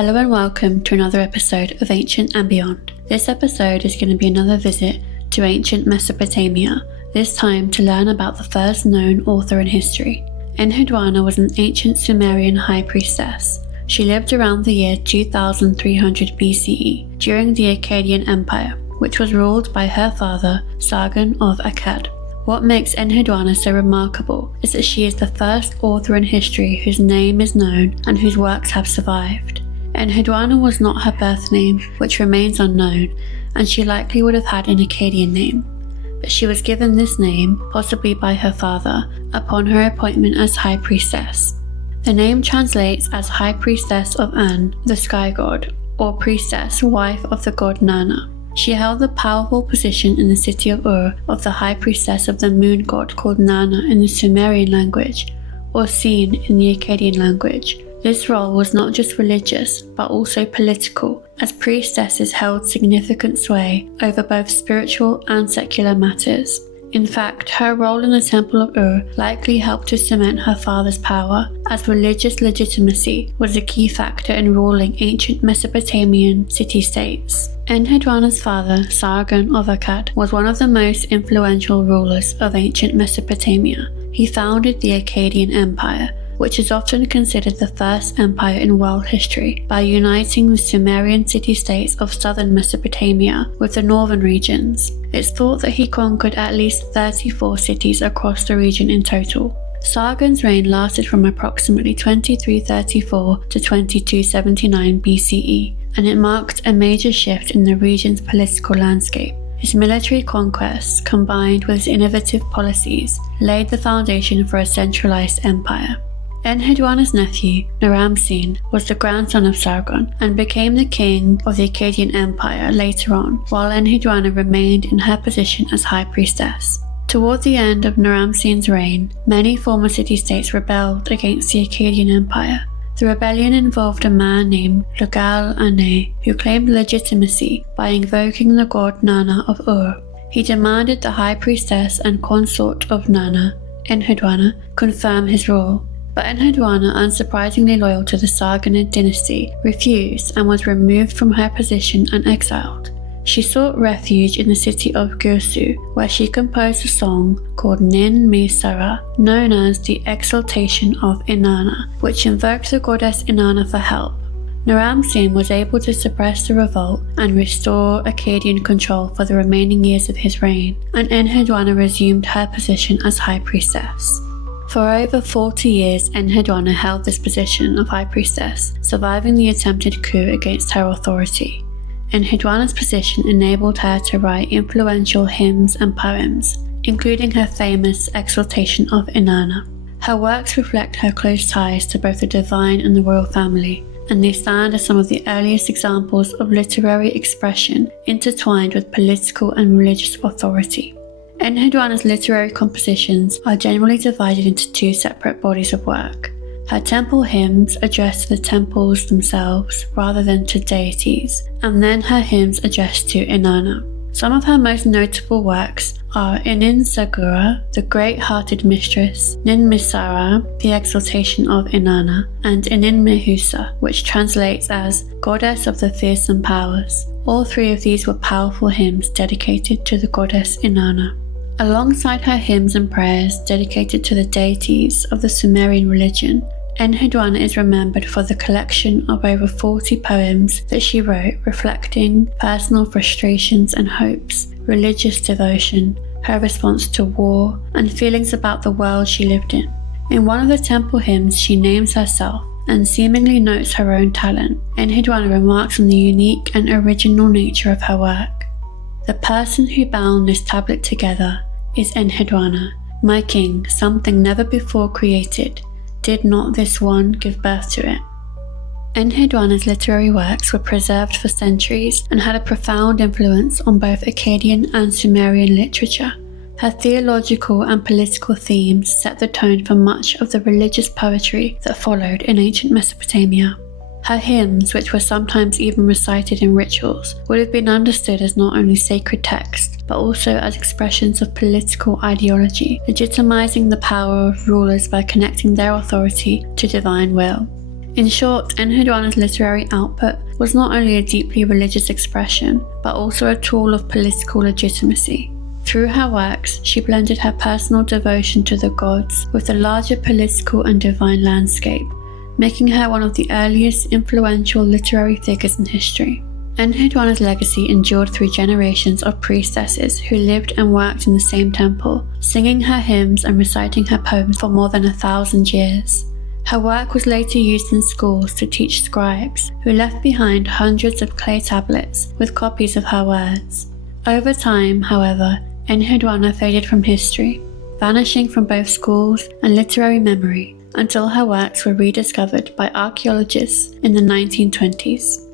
Hello and welcome to another episode of Ancient and Beyond. This episode is going to be another visit to ancient Mesopotamia, this time to learn about the first known author in history. Enheduanna was an ancient Sumerian high priestess. She lived around the year 2300 BCE during the Akkadian Empire, which was ruled by her father, Sargon of Akkad. What makes Enheduanna so remarkable is that she is the first author in history whose name is known and whose works have survived. Enheduanna was not her birth name, which remains unknown, and she likely would have had an Akkadian name. But she was given this name, possibly by her father, upon her appointment as high priestess. The name translates as High Priestess of An, the sky god, or priestess, wife of the god Nanna. She held the powerful position in the city of Ur of the high priestess of the moon god called Nanna in the Sumerian language, or Sin in the Akkadian language. This role was not just religious, but also political, as priestesses held significant sway over both spiritual and secular matters. In fact, her role in the Temple of Ur likely helped to cement her father's power, as religious legitimacy was a key factor in ruling ancient Mesopotamian city-states. Enheduanna's father, Sargon of Akkad, was one of the most influential rulers of ancient Mesopotamia. He founded the Akkadian Empire, which is often considered the first empire in world history, by uniting the Sumerian city-states of southern Mesopotamia with the northern regions. It's thought that he conquered at least 34 cities across the region in total. Sargon's reign lasted from approximately 2334 to 2279 BCE, and it marked a major shift in the region's political landscape. His military conquests, combined with his innovative policies, laid the foundation for a centralized empire. Enheduanna's nephew, Naram-Sin, was the grandson of Sargon and became the king of the Akkadian Empire later on, while Enheduanna remained in her position as high priestess. Toward the end of Naram-Sin's reign, many former city-states rebelled against the Akkadian Empire. The rebellion involved a man named Lugal-Ane, who claimed legitimacy by invoking the god Nanna of Ur. He demanded the high priestess and consort of Nanna, Enheduanna, confirm his rule. But Enheduanna, unsurprisingly loyal to the Sargonid dynasty, refused and was removed from her position and exiled. She sought refuge in the city of Gursu, where she composed a song called Nin Mi Sara, known as the Exaltation of Inanna, which invoked the goddess Inanna for help. Naram-Sin was able to suppress the revolt and restore Akkadian control for the remaining years of his reign, and Enheduanna resumed her position as high priestess. For over 40 years, Enheduanna held this position of high priestess, surviving the attempted coup against her authority. Enheduanna's position enabled her to write influential hymns and poems, including her famous Exaltation of Inanna. Her works reflect her close ties to both the divine and the royal family, and they stand as some of the earliest examples of literary expression intertwined with political and religious authority. Enheduanna's literary compositions are generally divided into two separate bodies of work. Her temple hymns addressed to the temples themselves rather than to deities, and then her hymns addressed to Inanna. Some of her most notable works are Inin Sagura, the Great-Hearted Mistress, Nin Misara, the Exaltation of Inanna, and Inin Mehusa, which translates as Goddess of the Fearsome Powers. All three of these were powerful hymns dedicated to the goddess Inanna. Alongside her hymns and prayers dedicated to the deities of the Sumerian religion, Enheduanna is remembered for the collection of over 40 poems that she wrote reflecting personal frustrations and hopes, religious devotion, her response to war, and feelings about the world she lived in. In one of the temple hymns, she names herself and seemingly notes her own talent. Enheduanna remarks on the unique and original nature of her work. The person who bound this tablet together is Enheduanna, my king, something never before created. Did not this one give birth to it? Enheduanna's literary works were preserved for centuries and had a profound influence on both Akkadian and Sumerian literature. Her theological and political themes set the tone for much of the religious poetry that followed in ancient Mesopotamia. Her hymns, which were sometimes even recited in rituals, would have been understood as not only sacred texts, but also as expressions of political ideology, legitimizing the power of rulers by connecting their authority to divine will. In short, Enheduanna's literary output was not only a deeply religious expression, but also a tool of political legitimacy. Through her works, she blended her personal devotion to the gods with the larger political and divine landscape, making her one of the earliest influential literary figures in history. Enheduanna's legacy endured through generations of priestesses who lived and worked in the same temple, singing her hymns and reciting her poems for more than 1,000 years. Her work was later used in schools to teach scribes, who left behind hundreds of clay tablets with copies of her words. Over time, however, Enheduanna faded from history, vanishing from both schools and literary memory until her works were rediscovered by archaeologists in the 1920s.